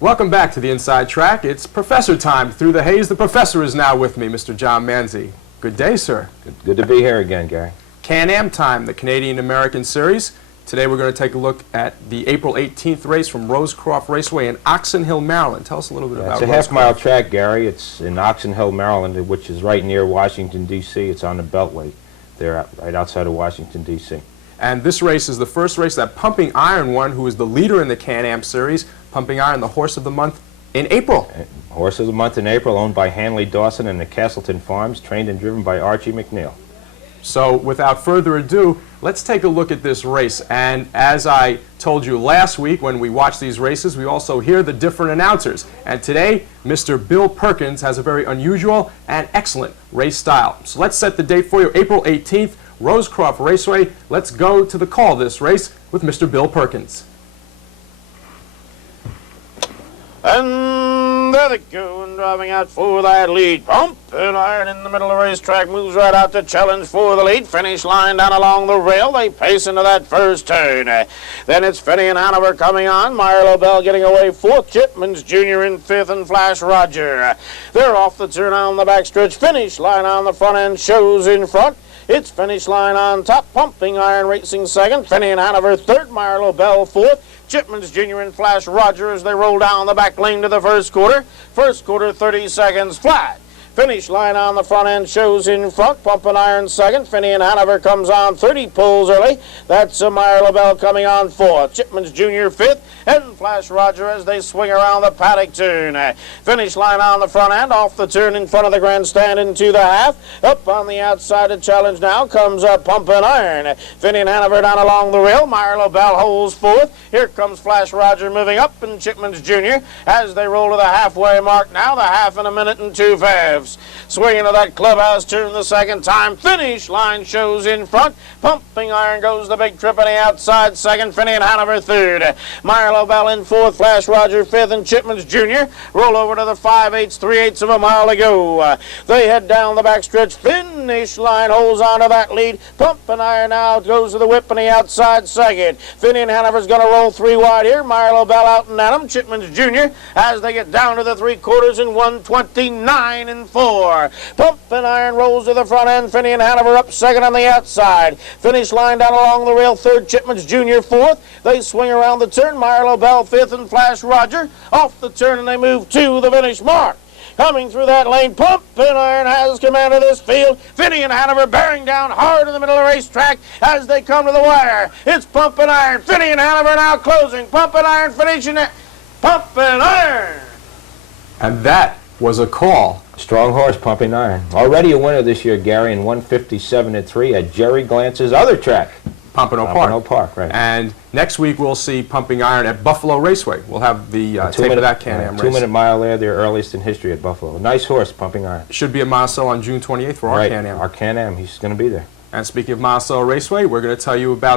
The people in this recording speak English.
Welcome back to the Inside Track. It's Professor time. Through the haze, the professor is now with me, Mr. John Manzi. Good day, sir. Good to be here again, Gary. Can-Am time, the Canadian-American Series. Today we're going to take a look at the April 18th race from Rosecroft Raceway in Oxon Hill, Maryland. Tell us a little bit about it. It's a half-mile track, Gary. It's in Oxon Hill, Maryland, which is right near Washington, D.C. It's on the Beltway there, right outside of Washington, D.C. And this race is the first race that Pumping Iron won, who is the leader in the Can-Am Series. Pumping Iron, the horse of the month in April. Horse of the month in April, owned by Hanley Dawson and the Castleton Farms, trained and driven by Archie Mcneil. So without further ado, let's take a look at this race. And as I told you last week when we watch these races, we also hear the different announcers. And today, Mr. Bill Perkins has a very unusual and excellent race style. So let's set the date for you, April 18th, Rosecroft Raceway. Let's go to the call of this race with Mr. Bill Perkins. And there they go, and driving out for that lead. Pumping Iron in the middle of the racetrack, moves right out to challenge for the lead. Finish line down along the rail. They pace into that first turn. Then it's Finney and Hanover coming on. Meyer Bell getting away fourth. Chipman's Jr. in fifth, and Flash Roger. They're off the turn on the backstretch. Finish line on the front end shows in front. It's Finish line on top. Pumping Iron racing second. Finney and Hanover third. Meyer Bell fourth. Chipman's Jr. and Flash Roger as they roll down the back lane to the first quarter. First quarter, 30 seconds flat. Finish line on the front end shows in front. Pumping Iron second. Finney and Hanover comes on 30 pulls early. That's Meyer Bell coming on fourth. Chipman's Jr. fifth. And Flash Roger as they swing around the paddock turn. Finish line on the front end. Off the turn in front of the grandstand into the half. Up on the outside to challenge now comes Pumping Iron. Finney and Hanover down along the rail. Meyer Bell holds fourth. Here comes Flash Roger moving up, and Chipman's Jr. as they roll to the halfway mark now. The half in a minute and 2 fifths. Swinging to that clubhouse turn the second time. Finish line shows in front. Pumping Iron goes the big trip on the outside second. Finney and Hanover third. Meyer Bell in fourth. Flash Roger fifth, and Chipman's Jr. roll over to the 5/8, 3/8 of a mile to go. They head down the backstretch. Finish line holds on to that lead. Pumping Iron now goes to the whip on the outside second. Finney and Hanover's going to roll 3 wide here. Meyer Bell out and at him. Chipman's Jr. as they get down to the 3 quarters in 1:29 and 4. Pumping Iron rolls to the front end. Finney and Hanover up second on the outside. Finish line down along the rail third. Chipman's Jr. fourth. They swing around the turn. Meyer Bell fifth, and Flash Roger off the turn, and they move to the finish mark. Coming through that lane, Pumping Iron has command of this field. Finney and Hanover bearing down hard in the middle of the racetrack as they come to the wire. It's Pumping Iron. Finney and Hanover now closing. Pumping Iron finishing it. Pumping Iron. And that was a call. Strong horse, Pumping Iron. Already a winner this year, Gary, in 157-3 at Jerry Glance's other track. Pompano Park, right. And next week we'll see Pumping Iron at Buffalo Raceway. We'll have the tape of that Can-Am race. 2-minute mile there, their earliest in history at Buffalo. Nice horse, Pumping Iron. Should be at Monticello on June 28th for our Can-Am. Our Can-Am, he's going to be there. And speaking of Monticello Raceway, we're going to tell you about